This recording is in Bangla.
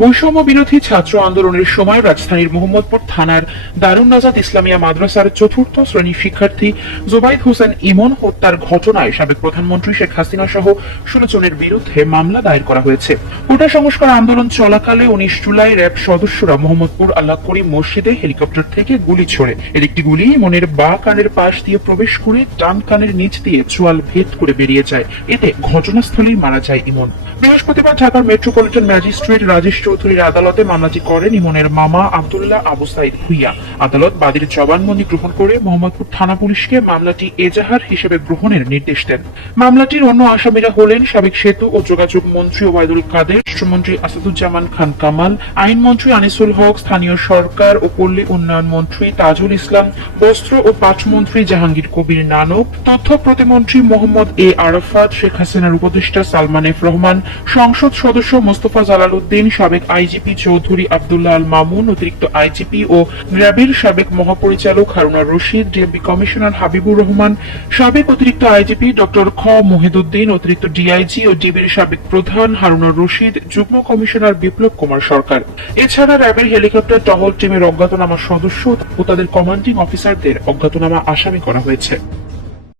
বৈষম্য বিরোধী ছাত্র আন্দোলনের সময় রাজধানীর মোহাম্মদপুর থানার দারুণ নাজাত ইসলামিয়া মাদ্রাসার চতুর্থ শ্রেণির শিক্ষার্থী জোবাইদ হোসেন ইমন হত্যার ঘটনায় সাবেক প্রধানমন্ত্রী শেখ হাসিনা সহ ষোলো জনের বিরুদ্ধে মামলা দায়ের করা হয়েছে। কোটা সংস্কার আন্দোলন চলাকালে উনিশ জুলাই র্যাব সদস্যরা মোহাম্মদপুর আল্লাহ করিম মসজিদে হেলিকপ্টার থেকে গুলি ছোড়ে। এর একটি গুলি ইমনের বা কানের পাশ দিয়ে প্রবেশ করে ডান কানের নিচ দিয়ে চোয়াল ভেদ করে বেরিয়ে যায়। এতে ঘটনাস্থলেই মারা যায় ইমন। বৃহস্পতিবার ঢাকার মেট্রোপলিটন ম্যাজিস্ট্রেট রাজেশ চৌধুরীর আদালতে মামলাটি করেন ইমনের মামা আব্দুল্লাহ আবু সাইদ ভুইয়া। আদালত বাদীর জবানবন্দি গ্রহণ করে মোহাম্মদপুর থানা পুলিশকে মামলাটি এজাহার হিসেবে গ্রহণের নির্দেশ দেন। মামলাটির অন্য আসামিরা হলেন সাবেক সেতু ও যোগাযোগ মন্ত্রী ওবায়দুল কাদের রাষ্ট্রমন্ত্রী আসাদুজ্জামান খান কামাল, আইনমন্ত্রী আনিসুল হক, স্থানীয় সরকার ও পল্লী উন্নয়ন মন্ত্রী তাজুল ইসলাম, বস্ত্র ও পাটমন্ত্রী জাহাঙ্গীর কবির নানক, তথ্য প্রতিমন্ত্রী মোহাম্মদ এ আরাফাত, শেখ হাসিনার উপদেষ্টা সালমান এফ রহমান, সংসদ সদস্য মোস্তফা জালাল উদ্দিন সাবেক আইজিপি চৌধুরী আবদুল্লাহ আল মামুন, অতিরিক্ত আইজিপি ও র্যাবের সাবেক মহাপরিচালক হারুনা রশিদ, ডিএমপি কমিশনার হাবিবুর রহমান, সাবেক অতিরিক্ত আইজিপি ডক্টর খ মহিদুদ্দিন, অতিরিক্ত ডিআইজি ও ডিবির সাবেক প্রধান হারুনা রশিদ, যুগ্ম কমিশনার বিপ্লব কুমার সরকার। এছাড়া র্যাবের হেলিকপ্টার টহল টিমের অজ্ঞাতনামা সদস্য ও তাদের কমান্ডিং অফিসারদের অজ্ঞাতনামা আসামি করা হয়েছে।